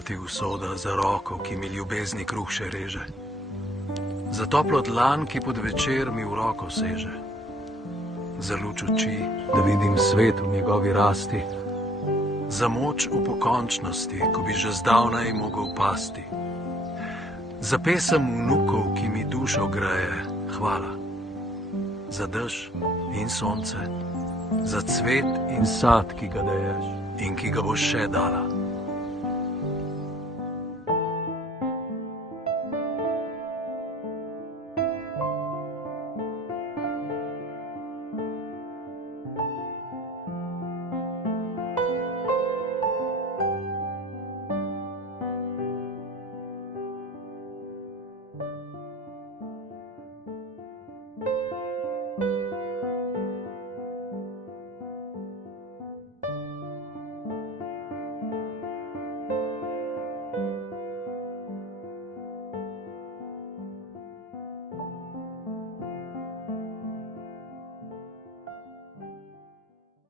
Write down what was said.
Hvala ti, usoda, za roko, ki mi ljubezni kruh še reže. Za toplo dlan, ki pod večer mi v roko seže. Za luč oči, da vidim svet v njegovi rasti. Za moč v pokončnosti, ko bi že zdavnaj mogel pasti. Za pesem vnukov, ki mi dušo greje, hvala. Za dež in sonce, za cvet in sad, ki ga daješ in ki ga boš še dala.